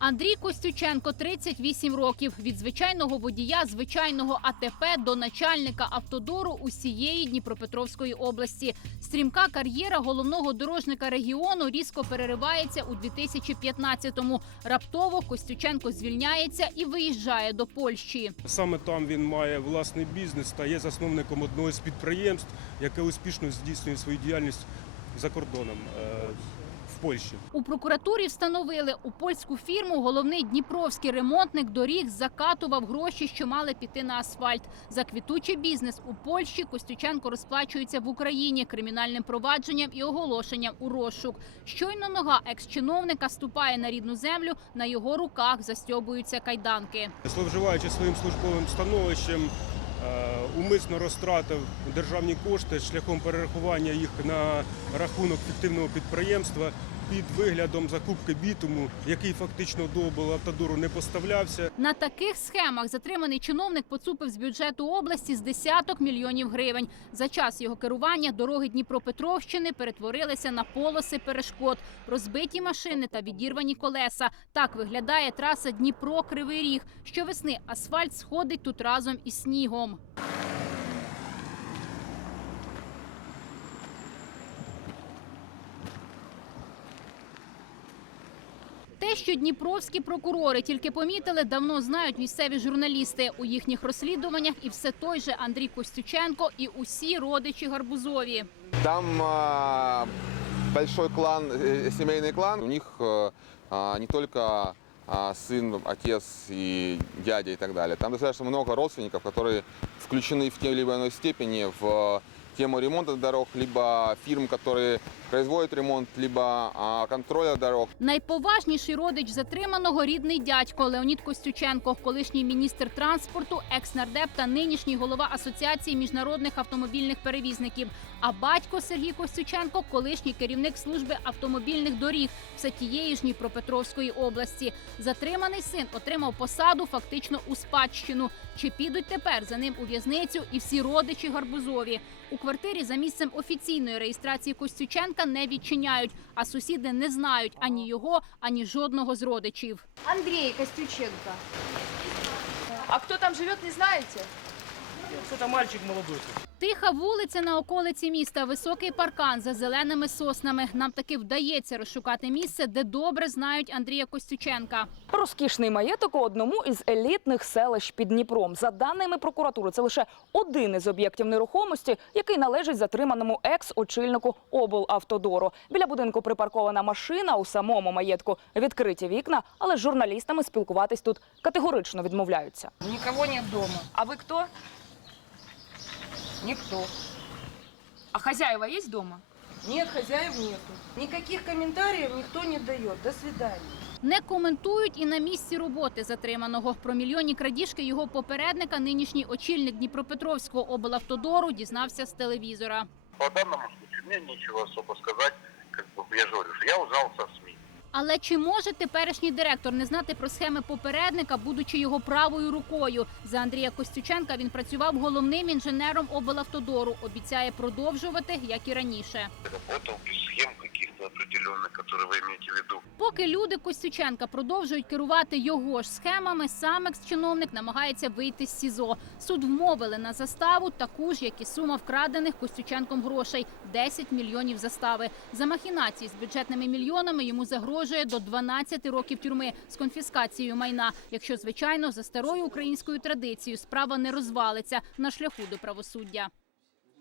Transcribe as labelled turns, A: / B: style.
A: Андрій Костюченко 38 років. Від звичайного водія звичайного АТП до начальника автодору усієї Дніпропетровської області. Стрімка кар'єра головного дорожника регіону різко переривається у 2015-му. Раптово Костюченко звільняється і виїжджає до Польщі.
B: Саме там він має власний бізнес та є засновником одного з підприємств, яке успішно здійснює свою діяльність за кордоном е, в Польщі.
A: У прокуратурі встановили у польську фірму головний дніпровський ремонтник доріг закатував гроші, що мали піти на асфальт. За квітучий бізнес у Польщі Костюченко розплачується в Україні кримінальним провадженням і оголошенням у розшук. Щойно нога екс-чиновника ступає на рідну землю. На його руках застьобуються кайданки.
B: Зловживаючи своїм службовим становищем, умисно розтратив державні кошти шляхом перерахування їх на рахунок фіктивного підприємства під виглядом закупки бітуму, який фактично до облавтодору не поставлявся.
A: На таких схемах затриманий чиновник поцупив з бюджету області з десяток мільйонів гривень. За час його керування дороги Дніпропетровщини перетворилися на полоси перешкод, розбиті машини та відірвані колеса. Так виглядає траса Дніпро-Кривий Ріг. Щовесни асфальт сходить тут разом із снігом. Те, що дніпровські прокурори тільки помітили, давно знають місцеві журналісти. У їхніх розслідуваннях і все той же Андрій Костюченко, і усі родичі Гарбузові.
C: Там а, большой клан, э, семейный клан. У них э, а, не только а, сын, отец и дядя и так далее. Там достаточно много родственников, которые включены в той или иной степени в тему ремонта дорог, либо фирм, которые производят ремонт, либо контроля дорог.
A: Найповажніший родич затриманого рідний дядько Леонід Костюченко, колишній міністр транспорту, екс-нардеп та нинішній голова Асоціації міжнародних автомобільних перевізників. А батько Сергій Костюченко, колишній керівник служби автомобільних доріг все тієї ж Дніпропетровської області. Затриманий син отримав посаду фактично у спадщину. Чи підуть тепер за ним у в'язницю і всі родичі Гарбузові? У квартирі за місцем офіційної реєстрації Костюченка не відчиняють, а сусіди не знають ані його, ані жодного з родичів.
D: Андрій Костюченко. А хто там живе, не знаете?
E: Это мальчик молодой.
A: Тиха вулиця на околиці міста, високий паркан за зеленими соснами. Нам таки вдається розшукати місце, де добре знають Андрія Костюченка.
F: Розкішний маєток у одному із елітних селищ під Дніпром. За даними прокуратури, це лише один із об'єктів нерухомості, який належить затриманому екс-очільнику облавтодору. Біля будинку припаркована машина у самому маєтку. Відкриті вікна, але з журналістами спілкуватись тут категорично відмовляються.
D: Никого нет дома. А ви хто? Никто. А хазяїва є вдома? Нет, хозяев нету. Никаких комментариев никто не дает. До свидания.
A: Не коментують і на місці роботи затриманого. Про мільйонні крадіжки його попередника, нинішній очільник Дніпропетровського облавтодору, дізнався з телевізора.
G: По данному случаю мне нечего особо сказать. Как бы я же говорю, что я узнал со СМИ.
A: Але чи може теперішній директор не знати про схеми попередника, будучи його правою рукою? За Андрія Костюченка він працював головним інженером облавтодору. Обіцяє продовжувати, як і раніше.
G: Робота без схем каких-то определенных, которые вы имеете в виду.
A: Поки люди Костюченка продовжують керувати його ж схемами, сам екс-чиновник намагається вийти з СІЗО. Суд вмовили на заставу таку ж, як і сума вкрадених Костюченком грошей 10 мільйонів застави. За махінації з бюджетними мільйонами йому загрожує до 12 років тюрми з конфіскацією майна. Якщо звичайно за старою українською традицією справа не розвалиться на шляху до правосуддя.